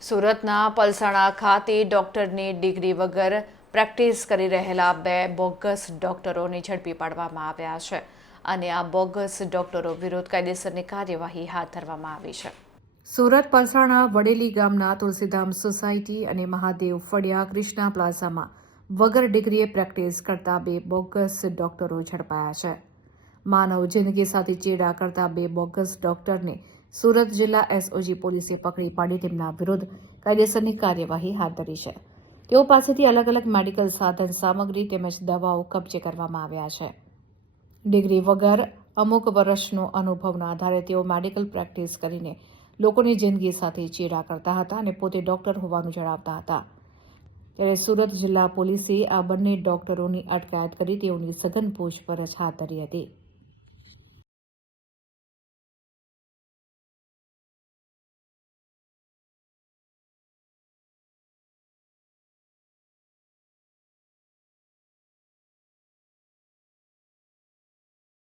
સુરતના પલસાણા ખાતે ડોક્ટરની ડિગ્રી વગર પ્રેક્ટિસ કરી રહેલા 2 બોગસ ડોક્ટરોને ઝડપી પાડવામાં આવ્યા છે અને આ બોગસ ડોક્ટરો વિરુદ્ધ કાયદેસરની કાર્યવાહી હાથ ધરવામાં આવી છે. સુરત પલસાણા વડેલી ગામના તુલસીધામ સોસાયટી અને મહાદેવ ફળિયા કૃષ્ણા પ્લાઝામાં વગર ડિગ્રીએ પ્રેક્ટિસ કરતા 2 બોગસ ડોક્ટરો ઝડપાયા છે. માનવ જિંદગી સાથે ચેડા કરતા 2 બોગસ ડોક્ટરને સુરત જિલ્લા એસઓજી પોલીસે પકડી પાડી તેમના વિરુદ્ધ કાયદેસરની કાર્યવાહી હાથ ધરી છે. તેઓ પાસેથી અલગ અલગ મેડિકલ સાધન સામગ્રી તેમજ દવાઓ કબજે કરવામાં આવ્યા છે. ડિગ્રી વગર અમુક વર્ષનો અનુભવના આધારે તેઓ મેડિકલ પ્રેક્ટિસ કરીને લોકોની જિંદગી સાથે ચેડા કરતા હતા અને પોતે ડોક્ટર હોવાનું જણાવતા હતા. ત્યારે સુરત જિલ્લા પોલીસે આ બંને ડોક્ટરોની અટકાયત કરી તેઓની સઘન પૂછપરછ હાથ ધરી હતી.